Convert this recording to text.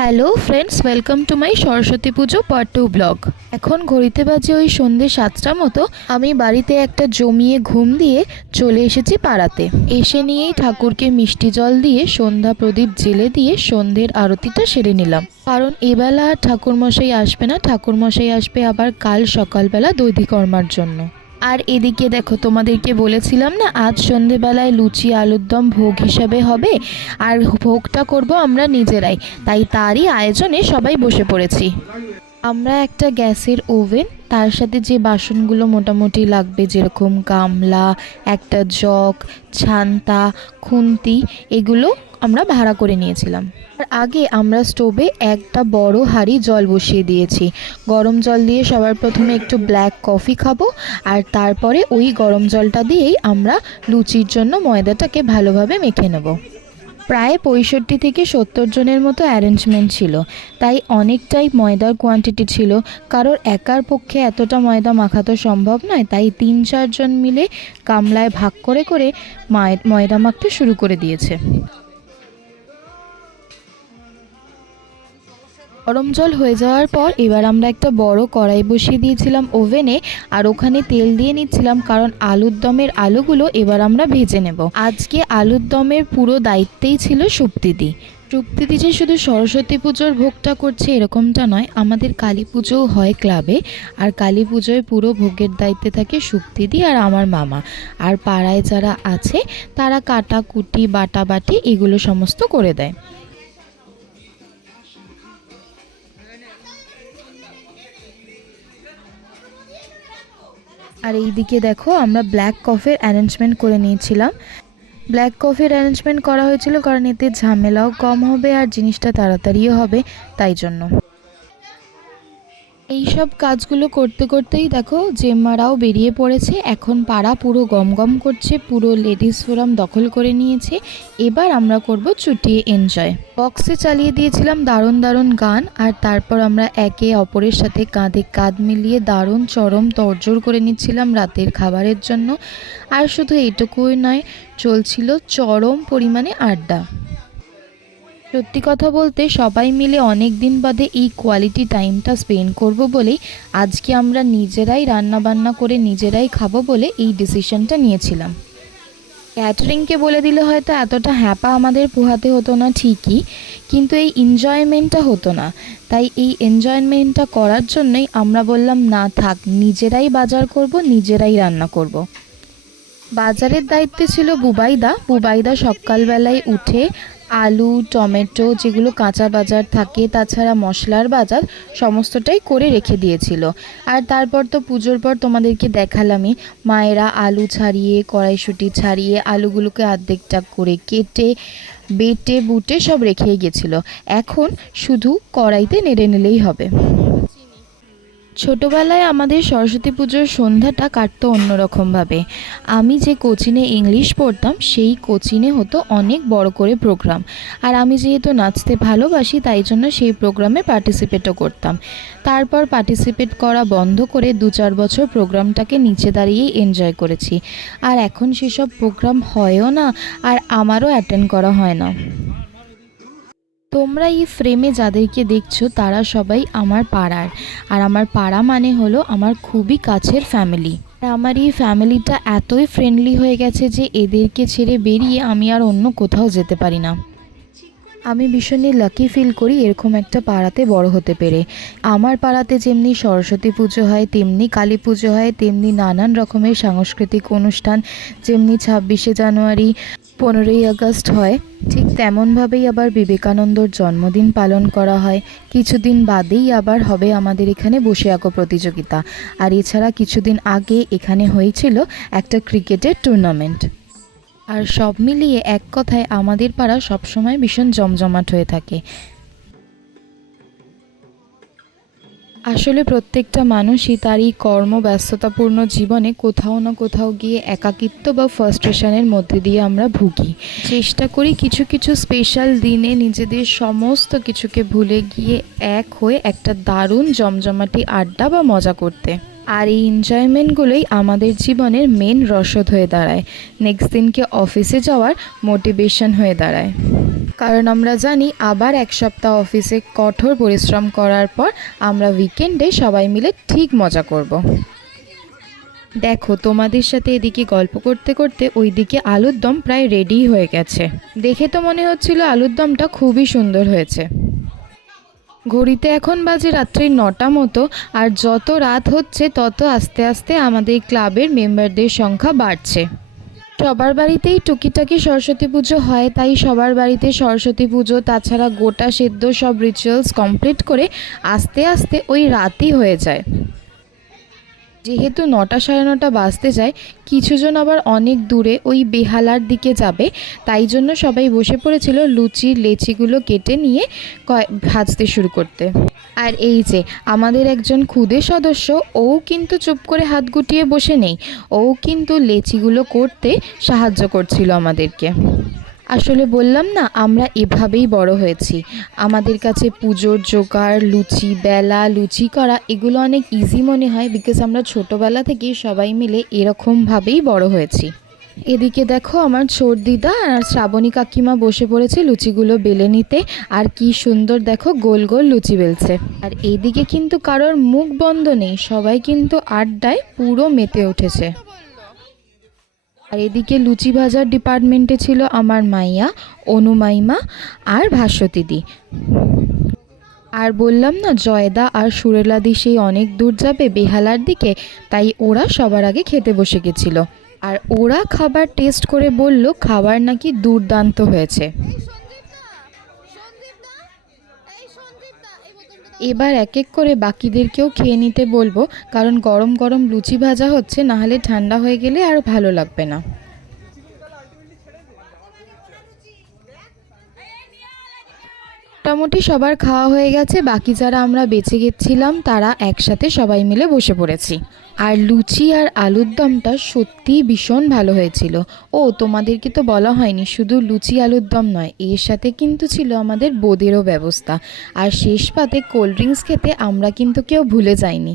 Hello friends, welcome to my Saraswati Puja part 2 blog. এখন ঘড়িতে বাজে ওই সন্ধ্যে 7টা মতো। আমি বাড়িতে একটা জমিয়ে ঘুম দিয়ে চলে এসেছি পাড়াতে। এসে নিয়েই ঠাকুরকে মিষ্টি জল দিয়ে সন্ধ্যা প্রদীপ জেলে দিয়ে সন্ধ্যের আরতিটা সেরে নিলাম, কারণ এবেলা আর ঠাকুরমশাই আসবে না। ঠাকুরমশাই আসবে আবার কাল সকালবেলা দধিকর্মার জন্য। আর এদিকে দেখো, তোমাদেরকে বলেছিলাম না আজ সন্ধেবেলায় লুচি আলুর দম ভোগ হিসাবে হবে, আর ভোগটা করব আমরা নিজেরাই। তাই তারই আয়োজনে সবাই বসে পড়েছি। আমরা একটা গ্যাসের ওভেন, তার সাথে যে বাসনগুলো মোটামুটি লাগবে, যেরকম গামলা, একটা জগ, ছান্তা, খুন্তি, এগুলো আমরা ভাড়া করে নিয়েছিলাম। আর আগে আমরা স্টোভে একটা বড় হাঁড়ি জল বসিয়ে দিয়েছি। গরম জল দিয়ে সবার প্রথমে একটু ব্ল্যাক কফি খাবো, আর তারপরে ওই গরম জলটা দিয়েই আমরা লুচির জন্য ময়দাটাকে ভালোভাবে মেখে নেব। প্রায় 65 থেকে 70 জনের মতো অ্যারেঞ্জমেন্ট ছিল, তাই অনেকটাই ময়দার কোয়ান্টিটি ছিল। কারোর একার পক্ষে এতটা ময়দা মাখা তো সম্ভব নয়, তাই 3-4 জন মিলে গামলায় ভাগ করে করে ময়দা মাখতে শুরু করে দিয়েছে। গরম জল হয়ে যাওয়ার পর এবার আমরা একটা বড় কড়াই বসিয়ে দিয়েছিলাম ওভেনে, আর ওখানে তেল দিয়ে নিচ্ছিলাম, কারণ আলুর দমের আলুগুলো এবার আমরা ভেজে নেব। আজকে আলুর দমের পুরো দায়িত্বেই ছিল সুপ্তিদি। সুপ্তিদি যে শুধু সরস্বতী পুজোর ভোগটা করছে এরকমটা নয়, আমাদের কালী পুজোও হয় ক্লাবে, আর কালী পুজোয় পুরো ভোগের দায়িত্বে থাকে সুপ্তিদি আর আমার মামা। আর পাড়ায় যারা আছে তারা কাটাকুটি বাটাবাটি এগুলো সমস্ত করে দেয়। আর এইদিকে দেখো, আমরা ব্ল্যাক কফির অ্যারেঞ্জমেন্ট করে নিয়েছিলাম। ব্ল্যাক কফির অ্যারেঞ্জমেন্ট করা হয়েছিল কারণ এতে ঝামেলাও কম হবে আর জিনিসটা তাড়াতাড়িও হবে, তাই জন্য। এই সব কাজগুলো করতে করতেই দেখো জেম্মারাও বেরিয়ে পড়েছে। এখন পাড়া পুরো গমগম করছে, পুরো লেডিস ফোরাম দখল করে নিয়েছে। এবার আমরা করব চুটিয়ে এনজয়। বক্সে চালিয়ে দিয়েছিলাম দারুণ দারুণ গান, আর তারপর আমরা একে অপরের সাথে কাঁধে কাঁধ মিলিয়ে দারুণ চরম তরজোড় করে নিচ্ছিলাম রাতের খাবারের জন্য। আর শুধু এইটুকুই নয়, চলছিল চরম পরিমাণে আড্ডা। সত্যি কথা বলতে সবাই মিলে অনেক দিন বাদে এই কোয়ালিটি টাইমটা স্পেন্ড করব বলেই আজকে আমরা নিজেরাই রান্না বান্না করে নিজেরাই খাবো বলে এই ডিসিশনটা নিয়েছিলাম। ক্যাটারিংকে বলে দিলে হয়তো এতটা হ্যাপা আমাদের পোহাতে হতো না ঠিকই, কিন্তু এই এনজয়মেন্টটা হতো না। তাই এই এনজয়মেন্টটা করার জন্যই আমরা বললাম না থাক, নিজেরাই বাজার করব, নিজেরাই রান্না করব। বাজারের দায়িত্বে ছিল বুবাইদা। বুবাইদা সকালবেলায় উঠে আলু টমেটো যেগুলো কাঁচা বাজার থাকে, তাছাড়া মশলার বাজার সমস্তটাই করে রেখে দিয়েছিল। আর তারপর তো পুজোর পর তোমাদেরকে দেখালামই, মায়েরা আলু ছাড়িয়ে কড়াইশুঁটি ছাড়িয়ে আলুগুলোকে অর্ধেকটা করে কেটে বেটে বুটে সব রেখে গেছিলো। এখন শুধু কড়াইতে নেড়ে নিলেই হবে। ছোটোবেলায় আমাদের সরস্বতী পুজোর সন্ধ্যাটা কাটতো অন্যরকমভাবে। আমি যে কোচিনে ইংলিশ পড়তাম সেই কোচিনে হতো অনেক বড় করে প্রোগ্রাম, আর আমি যেহেতু নাচতে ভালোবাসি তাই জন্য সেই প্রোগ্রামে পার্টিসিপেটও করতাম। তারপর পার্টিসিপেট করা বন্ধ করে 2-4 বছর প্রোগ্রামটাকে নিচে দাঁড়িয়েই এনজয় করেছি। আর এখন সেসব প্রোগ্রাম হয়ও না, আর আমারও অ্যাটেন্ড করা হয় না। তোমরা এই ফ্রেমে যাদেরকে দেখছো তারা সবাই আমার পাড়ার, আর আমার পাড়া মানে হলো আমার খুবই কাছের ফ্যামিলি। আর আমার এই ফ্যামিলিটা এতই ফ্রেন্ডলি হয়ে গেছে যে এদেরকে ছেড়ে বেরিয়ে আমি আর অন্য কোথাও যেতে পারি না। আমি ভীষণই লাকি ফিল করি এরকম একটা পাড়াতে বড় হতে পেরে। আমার পাড়াতে যেমনি সরস্বতী পুজো হয়, তেমনি কালী পুজো হয়, তেমনি নানান রকমের সাংস্কৃতিক অনুষ্ঠান, যেমনি 26শে জানুয়ারি 15ই আগস্ট হয়, ঠিক তেমনভাবেই আবার বিবেকানন্দর জন্মদিন পালন করা হয়। কিছুদিন বাদেই আবার হবে আমাদের এখানে বসে আঁকো প্রতিযোগিতা। আর এছাড়া কিছুদিন আগে এখানে হয়েছিল একটা ক্রিকেটের টুর্নামেন্ট। আর সব মিলিয়ে এক কথায় আমাদের পাড়া সবসময় ভীষণ জমজমাট হয়ে থাকে। আসলে প্রত্যেকটা মানুষই তার এই কর্মব্যস্ততাপূর্ণ জীবনে কোথাও না কোথাও গিয়ে একাকিত্ব বা ফ্রাস্ট্রেশনের মধ্যে দিয়ে আমরা ভুগি। চেষ্টা করি কিছু কিছু স্পেশাল দিনে নিজেদের সমস্ত কিছুকে ভুলে গিয়ে এক হয়ে একটা দারুণ জমজমাটি আড্ডা বা মজা করতে। আর এই এনজয়মেন্টগুলোই আমাদের জীবনের মেন রসদ হয়ে দাঁড়ায়, নেক্সট দিনকে অফিসে যাওয়ার মোটিভেশন হয়ে দাঁড়ায়। কারণ আমরা জানি আবার এক সপ্তাহ অফিসে কঠোর পরিশ্রম করার পর আমরা উইকেন্ডে সবাই মিলে ঠিক মজা করব। দেখো তোমাদের সাথে এদিকে গল্প করতে করতে ওইদিকে আলুর দম প্রায় রেডি হয়ে গেছে। দেখে তো মনে হচ্ছিল আলুর দমটা খুবই সুন্দর হয়েছে। ঘড়িতে এখন বাজে রাত্রি 9টা মতো, আর যত রাত হচ্ছে তত আস্তে আস্তে আমাদের ক্লাবের মেম্বারদের সংখ্যা বাড়ছে। সবার বাড়িতেই টুকিটাকি সরস্বতী পুজো হয়, তাই সবার বাড়িতে সরস্বতী পুজো তাছাড়া গোটা সেদ্ধ সব রিচুয়ালস কমপ্লিট করে আস্তে আস্তে ওই রাতই হয়ে যায়। যেহেতু 9টা সাড়ে 9টা বাজতে যায়, কিছুজন আবার অনেক দূরে ওই বেহালার দিকে যাবে, তাই জন্য সবাই বসে পড়েছিল লুচির লেচিগুলো কেটে নিয়ে ভাজতে শুরু করতে। আর এই যে আমাদের একজন ক্ষুদে সদস্য, ও কিন্তু চুপ করে হাত গুটিয়ে বসে নেই, ও কিন্তু লেচিগুলো করতে সাহায্য করছিল আমাদেরকে। আসলে বললাম না, আমরা এভাবেই বড় হয়েছি। আমাদের কাছে পুজোর জোগাড়, লুচি বেলা, লুচি করা এগুলো অনেক ইজি মনে হয়, বিকজ আমরা ছোটোবেলা থেকেই সবাই মিলে এরকমভাবেই বড় হয়েছি। এদিকে দেখো আমার ছোট দিদা আর শ্রাবণী কাকিমা বসে পড়েছে লুচিগুলো বেলে নিতে, আর কি সুন্দর দেখো গোল গোল লুচি বেলছে। আর এইদিকে কিন্তু কারোর মুখ বন্ধ নেই, সবাই কিন্তু আড্ডায় পুরো মেতে উঠেছে। আর এদিকে লুচি ভাজার ডিপার্টমেন্টে ছিল আমার মাইয়া, অনুমাইমা আর ভাস্বতীদি। আর বললাম না জয়দা আর সুরেলাদি সেই অনেক দূর যাবে বেহালার দিকে, তাই ওরা সবার আগে খেতে বসে গেছিল। আর ওরা খাবার টেস্ট করে বলল খাবার নাকি দুর্দান্ত হয়েছে। এবার এক এক করে বাকিদেরকেও খেয়ে নিতে বলবো, কারণ গরম গরম লুচি ভাজা হচ্ছে, নাহলে ঠান্ডা হয়ে গেলে আর ভালো লাগবে না। মোটামুটি সবার খাওয়া হয়ে গেছে, বাকি যারা আমরা বেঁচে গেছিলাম তারা একসাথে সবাই মিলে বসে পড়েছি। আর লুচি আর আলুর দমটা সত্যিই ভীষণ ভালো হয়েছিল। ও তোমাদেরকে তো বলা হয়নি, শুধু লুচি আলুর দম নয়, এর সাথে কিন্তু ছিল আমাদের বোঁদেরও ব্যবস্থা। আর শেষ পাতে কোল্ড ড্রিঙ্কস খেতে আমরা কিন্তু কেউ ভুলে যাইনি।